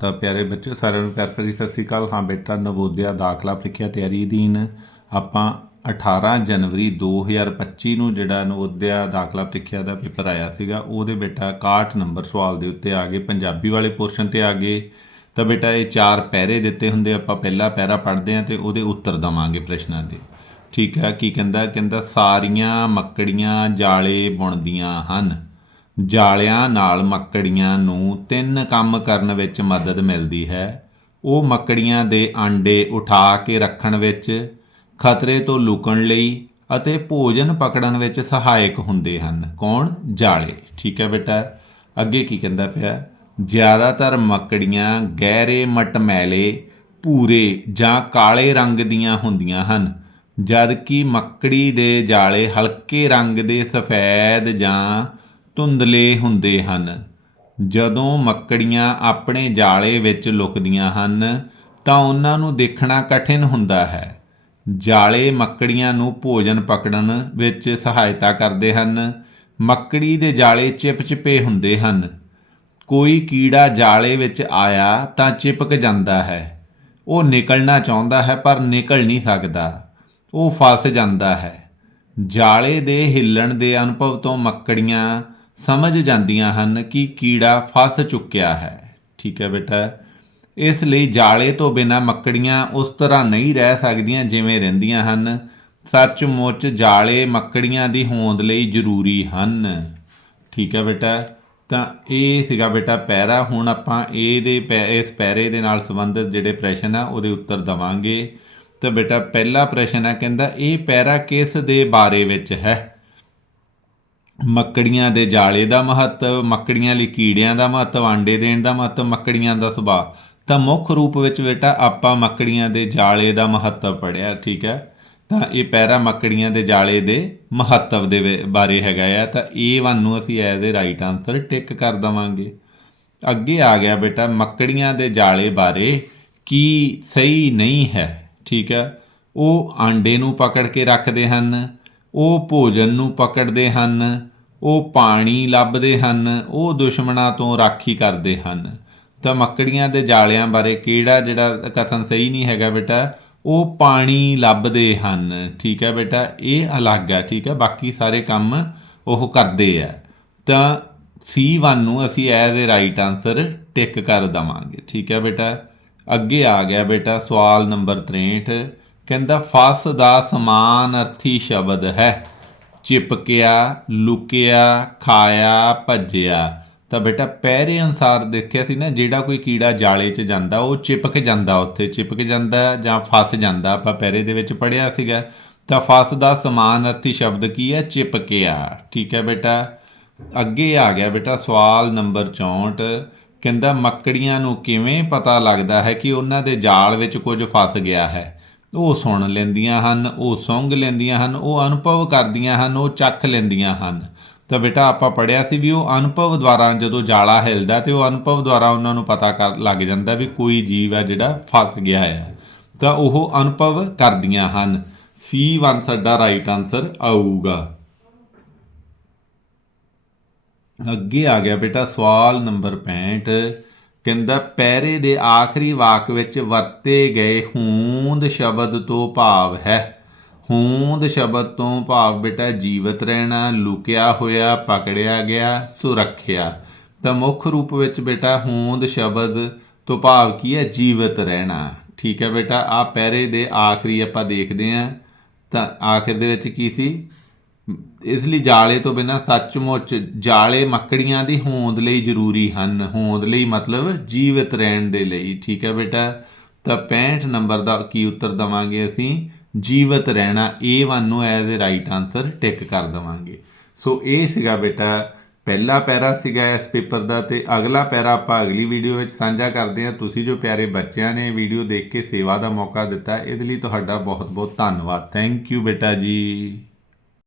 ਤਾਂ ਪਿਆਰੇ ਬੱਚੇ, ਸਾਰਿਆਂ ਨੂੰ ਪਿਆਰ ਭਰੀ ਸਤਿ ਸ੍ਰੀ ਅਕਾਲ। ਹਾਂ ਬੇਟਾ, ਨਵੋਦਿਆ ਦਾਖਲਾ ਪ੍ਰੀਖਿਆ ਤਿਆਰੀ ਅਧੀਨ ਆਪਾਂ 18 ਜਨਵਰੀ 2025 ਨੂੰ ਜਿਹੜਾ ਨਵੋਦਿਆ ਦਾਖਲਾ ਪ੍ਰੀਖਿਆ ਦਾ ਪੇਪਰ ਆਇਆ ਸੀਗਾ, ਉਹਦੇ ਬੇਟਾ 61 ਨੰਬਰ ਸਵਾਲ ਦੇ ਉੱਤੇ ਆ ਗਏ। ਪੰਜਾਬੀ ਵਾਲੇ ਪੋਰਸ਼ਨ ਤੇ ਆ ਗਏ। ਤਾਂ ਬੇਟਾ ਇਹ ਚਾਰ ਪੈਰੇ ਦਿੱਤੇ ਹੁੰਦੇ, ਆਪਾਂ ਪਹਿਲਾ ਪੈਰਾ ਪੜ੍ਹਦੇ ਹਾਂ ਤੇ ਉਹਦੇ ਉੱਤਰ ਦਵਾਂਗੇ ਪ੍ਰਸ਼ਨਾਂ ਦੇ। ਠੀਕ ਹੈ, ਕੀ ਕਹਿੰਦਾ? ਕਹਿੰਦਾ, ਸਾਰੀਆਂ ਮੱਕੜੀਆਂ ਜਾਲੇ ਬੁਣਦੀਆਂ ਹਨ। ਜਾਲਿਆਂ ਨਾਲ ਮੱਕੜੀਆਂ ਨੂੰ ਤਿੰਨ ਕੰਮ ਕਰਨ ਵਿੱਚ ਮਦਦ ਮਿਲਦੀ ਹੈ। ਉਹ ਮੱਕੜੀਆਂ ਦੇ ਆਂਡੇ ਉਠਾ ਕੇ ਰੱਖਣ ਵਿੱਚ, ਖਤਰੇ ਤੋਂ ਲੁਕਣ ਲਈ ਅਤੇ ਭੋਜਨ ਪਕੜਨ ਵਿੱਚ ਸਹਾਇਕ ਹੁੰਦੇ ਹਨ। ਕੌਣ? ਜਾਲੇ। ਠੀਕ ਹੈ ਬੇਟਾ। ਅੱਗੇ ਕੀ ਕਹਿੰਦਾ ਪਿਆ? ਜ਼ਿਆਦਾਤਰ ਮੱਕੜੀਆਂ ਗਹਿਰੇ ਮਟਮੈਲੇ, ਭੂਰੇ ਜਾਂ ਕਾਲੇ ਰੰਗ ਦੀਆਂ ਹੁੰਦੀਆਂ ਹਨ ਜਦ ਕਿ ਮੱਕੜੀ ਦੇ ਜਾਲੇ ਹਲਕੇ ਰੰਗ ਦੇ ਸਫੈਦ ਜਾਂ ਧੁੰਦਲੇ ਹੁੰਦੇ ਹਨ। ਜਦੋਂ ਮੱਕੜੀਆਂ ਆਪਣੇ ਜਾਲੇ ਵਿੱਚ ਲੁਕਦੀਆਂ ਹਨ, ਤਾਂ ਉਹਨਾਂ ਨੂੰ ਦੇਖਣਾ ਕਠਿਨ ਹੁੰਦਾ ਹੈ। ਜਾਲੇ ਮੱਕੜੀਆਂ ਨੂੰ ਭੋਜਨ ਪਕੜਨ ਵਿੱਚ ਸਹਾਇਤਾ ਕਰਦੇ ਹਨ। ਮੱਕੜੀ ਦੇ ਜਾਲੇ ਚਿਪਚਿਪੇ ਹੁੰਦੇ ਹਨ। ਕੋਈ ਕੀੜਾ ਜਾਲੇ ਵਿੱਚ ਆਇਆ ਤਾਂ ਚਿਪਕ ਜਾਂਦਾ ਹੈ। ਉਹ ਨਿਕਲਣਾ ਚਾਹੁੰਦਾ ਹੈ ਪਰ ਨਿਕਲ ਨਹੀਂ ਸਕਦਾ। ਉਹ ਫਸ ਜਾਂਦਾ ਹੈ। ਜਾਲੇ ਦੇ ਹਿੱਲਣ ਦੇ ਅਨੁਭਵ ਤੋਂ ਮੱਕੜੀਆਂ ਸਮਝ ਜਾਂਦੀਆਂ ਹਨ ਕਿ ਕੀੜਾ ਫਸ ਚੁੱਕਿਆ ਹੈ। ਠੀਕ ਹੈ ਬੇਟਾ। ਇਸ ਲਈ ਜਾਲੇ ਤੋਂ ਬਿਨਾ ਮੱਕੜੀਆਂ ਉਸ ਤਰ੍ਹਾਂ ਨਹੀਂ ਰਹਿ ਸਕਦੀਆਂ ਜਿਵੇਂ ਰਹਿੰਦੀਆਂ ਹਨ। ਸੱਚਮੁੱਚ ਜਾਲੇ ਮੱਕੜੀਆਂ ਦੀ ਹੋਂਦ ਲਈ ਜ਼ਰੂਰੀ ਹਨ। ਠੀਕ ਹੈ ਬੇਟਾ। ਤਾਂ ਇਹ ਸੀਗਾ ਬੇਟਾ ਪੈਰਾ। ਹੁਣ ਆਪਾਂ ਇਹਦੇ ਪੈ- ਇਸ ਪੈਰੇ ਦੇ ਨਾਲ ਸੰਬੰਧਿਤ ਜਿਹੜੇ ਪ੍ਰਸ਼ਨ ਆ, ਉਹਦੇ ਉੱਤਰ ਦਵਾਂਗੇ। ਤਾਂ ਬੇਟਾ, ਪਹਿਲਾ ਪ੍ਰਸ਼ਨ ਆ, ਕਹਿੰਦਾ, ਇਹ ਪੈਰਾ ਕਿਸ ਦੇ ਬਾਰੇ ਵਿੱਚ ਹੈ? ਮੱਕੜੀਆਂ ਦੇ ਜਾਲੇ ਦਾ ਮਹੱਤਵ, ਮੱਕੜੀਆਂ ਲਈ ਕੀੜਿਆਂ ਦਾ ਮਹੱਤਵ, ਆਂਡੇ ਦੇਣ ਦਾ ਮਹੱਤਵ, ਮੱਕੜੀਆਂ ਦਾ ਸੁਭਾਅ। ਤਾਂ ਮੁੱਖ ਰੂਪ ਵਿੱਚ ਬੇਟਾ, ਆਪਾਂ ਮੱਕੜੀਆਂ ਦੇ ਜਾਲੇ ਦਾ ਮਹੱਤਵ ਪੜਿਆ ਠੀਕ ਹੈ? ਤਾਂ ਇਹ ਪੈਰਾ ਮੱਕੜੀਆਂ ਦੇ ਜਾਲੇ ਦੇ ਮਹੱਤਵ ਦੇ ਵੇ- ਬਾਰੇ ਹੈਗਾ ਆ। ਤਾਂ ਇਹ A1 ਨੂੰ ਅਸੀਂ as a right answer tick ਕਰ ਦਵਾਂਗੇ। ਅੱਗੇ ਆ ਗਿਆ ਬੇਟਾ, ਮੱਕੜੀਆਂ ਦੇ ਜਾਲੇ ਬਾਰੇ ਕੀ ਸਹੀ ਨਹੀਂ ਹੈ, ਠੀਕ ਹੈ? ਉਹ ਆਂਡੇ ਨੂੰ ਪਕੜ ਕੇ ਰੱਖਦੇ ਹਨ, ਉਹ ਭੋਜਨ ਨੂੰ ਪਕੜਦੇ ਹਨ ਉਹ ਪਾਣੀ ਲੱਭਦੇ ਹਨ, ਉਹ ਦੁਸ਼ਮਣਾਂ ਤੋਂ ਰਾਖੀ ਕਰਦੇ ਹਨ। ਤਾਂ ਮੱਕੜੀਆਂ ਦੇ ਜਾਲਿਆਂ ਬਾਰੇ ਕਿਹੜਾ ਜਿਹੜਾ ਕਥਨ ਸਹੀ ਨਹੀਂ ਹੈਗਾ ਬੇਟਾ? ਉਹ ਪਾਣੀ ਲੱਭਦੇ ਹਨ। ਠੀਕ ਹੈ ਬੇਟਾ, ਇਹ ਅਲੱਗ ਹੈ, ਠੀਕ ਹੈ, ਬਾਕੀ ਸਾਰੇ ਕੰਮ ਉਹ ਕਰਦੇ ਆ। ਤਾਂ C1 ਨੂੰ ਅਸੀਂ as a right answer tick ਕਰ ਦਵਾਂਗੇ। ਠੀਕ ਹੈ ਬੇਟਾ, ਅੱਗੇ ਆ ਗਿਆ ਬੇਟਾ ਸਵਾਲ ਨੰਬਰ 63 ਕਹਿੰਦਾ, ਫਸ ਦਾ ਸਮਾਨ ਅਰਥੀ ਸ਼ਬਦ ਹੈ। ਚਿਪਕਿਆ, ਲੁਕਿਆ, ਖਾਇਆ, ਭੱਜਿਆ। ਤਾਂ ਬੇਟਾ, ਪਹਿਰੇ ਅਨਸਾਰ ਦੇਖਿਆ ਸੀ ਨਾ, ਜਿਹੜਾ ਕੋਈ ਕੀੜਾ ਜਾਲੇ 'ਚ ਜਾਂਦਾ, ਉਹ ਚਿਪਕ ਜਾਂਦਾ ਉੱਥੇ, ਚਿਪਕ ਜਾਂਦਾ ਜਾਂ ਫਸ ਜਾਂਦਾ। ਆਪਾਂ ਪਹਿਰੇ ਦੇ ਵਿੱਚ ਪੜਿਆ ਸੀਗਾ। ਤਾਂ ਫਸ ਦਾ ਸਮਾਨ ਅਰਥੀ ਸ਼ਬਦ ਕੀ ਹੈ? ਚਿਪਕਿਆ। ਠੀਕ ਹੈ ਬੇਟਾ। ਅੱਗੇ ਆ ਗਿਆ ਬੇਟਾ, ਸਵਾਲ ਨੰਬਰ 64 ਕਹਿੰਦਾ, ਮੱਕੜੀਆਂ ਨੂੰ ਕਿਵੇਂ ਪਤਾ ਲੱਗਦਾ ਹੈ ਕਿ ਉਹਨਾਂ ਦੇ ਜਾਲ ਵਿੱਚ ਕੁਝ ਫਸ ਗਿਆ ਹੈ? ਉਹ ਸੁਣ ਲੈਂਦੀਆਂ ਹਨ, ਉਹ ਸੁੰਘ ਲੈਂਦੀਆਂ ਹਨ, ਉਹ ਅਨੁਭਵ ਕਰਦੀਆਂ ਹਨ, ਉਹ ਚੱਖ ਲੈਂਦੀਆਂ ਹਨ। ਤਾਂ ਬੇਟਾ ਆਪਾਂ ਪੜਿਆ ਸੀ ਵੀ ਉਹ ਅਨੁਭਵ ਦੁਆਰਾ ਜਦੋਂ ਜਾਲਾ ਹਿਲਦਾ ਤੇ ਉਹ ਅਨੁਭਵ ਦੁਆਰਾ ਉਹਨਾਂ ਨੂੰ ਪਤਾ ਕਰ ਲੱਗ ਜਾਂਦਾ ਵੀ ਕੋਈ ਜੀਵ ਹੈ ਜਿਹੜਾ ਫਸ ਗਿਆ ਹੈ। ਤਾਂ ਉਹ ਅਨੁਭਵ ਕਰਦੀਆਂ ਹਨ। C1 ਸਾਡਾ ਰਾਈਟ ਆਨਸਰ ਆਊਗਾ। ਅੱਗੇ ਆ ਗਿਆ ਬੇਟਾ ਸਵਾਲ ਨੰਬਰ 65 ਕਹਿੰਦਾ ਪੈਰੇ ਦੇ ਆਖਰੀ ਵਾਕ ਵਿੱਚ ਵਰਤੇ ਗਏ ਹੋਂਦ ਸ਼ਬਦ ਤੋਂ ਭਾਵ ਹੈ। ਹੋਂਦ ਸ਼ਬਦ ਤੋਂ ਭਾਵ ਬੇਟਾ ਜੀਵਤ ਰਹਿਣਾ, ਲੁਕਿਆ ਹੋਇਆ, ਪਕੜਿਆ ਗਿਆ, ਸੁਰੱਖਿਆ। ਤਾਂ ਮੁੱਖ ਰੂਪ ਵਿੱਚ ਬੇਟਾ ਹੋਂਦ ਸ਼ਬਦ ਤੋਂ ਭਾਵ ਕੀ ਹੈ? ਜੀਵਤ ਰਹਿਣਾ। ਠੀਕ ਹੈ ਬੇਟਾ ਆ ਪੈਰੇ ਦੇ ਆਖਰੀ ਆਪਾਂ ਦੇਖਦੇ ਹਾਂ। ਤਾਂ ਆਖਿਰ ਦੇ ਵਿੱਚ ਕੀ ਸੀ? ਇਸ ਲਈ ਜਾਲੇ ਤੋਂ ਬਿਨਾ ਸੱਚਮੁੱਚ ਜਾਲੇ ਮੱਕੜੀਆਂ ਦੀ ਹੋਂਦ ਲਈ ਜ਼ਰੂਰੀ ਹਨ। ਹੋਂਦ ਲਈ ਮਤਲਬ ਜੀਵਤ ਰਹਿਣ ਦੇ ਲਈ। ਠੀਕ ਹੈ ਬੇਟਾ? ਤਾਂ 65 ਨੰਬਰ ਦਾ ਕੀ ਉੱਤਰ ਦਵਾਂਗੇ ਅਸੀਂ? ਜੀਵਤ ਰਹਿਣਾ। A1 ਨੂੰ as a right answer tick ਕਰ ਦਵਾਂਗੇ। ਸੋ ਇਹ ਸੀਗਾ ਬੇਟਾ। ਪਹਿਲਾ ਪੈਰਾ ਸੀਗਾ ਇਸ ਪੇਪਰ ਦਾ ਤੇ ਅਗਲਾ ਪੈਰਾ ਆਪਾਂ ਅਗਲੀ ਵੀਡੀਓ ਵਿੱਚ ਸਾਂਝਾ ਕਰਦੇ ਹਾਂ। ਤੁਸੀਂ ਜੋ ਪਿਆਰੇ ਬੱਚਿਆਂ ਨੇ ਵੀਡੀਓ ਦੇਖ ਕੇ ਸੇਵਾ ਦਾ ਮੌਕਾ ਦਿੱਤਾ, ਇਹਦੇ ਲਈ ਤੁਹਾਡਾ ਬਹੁਤ ਬਹੁਤ ਧੰਨਵਾਦ। ਥੈਂਕ ਯੂ ਬੇਟਾ ਜੀ।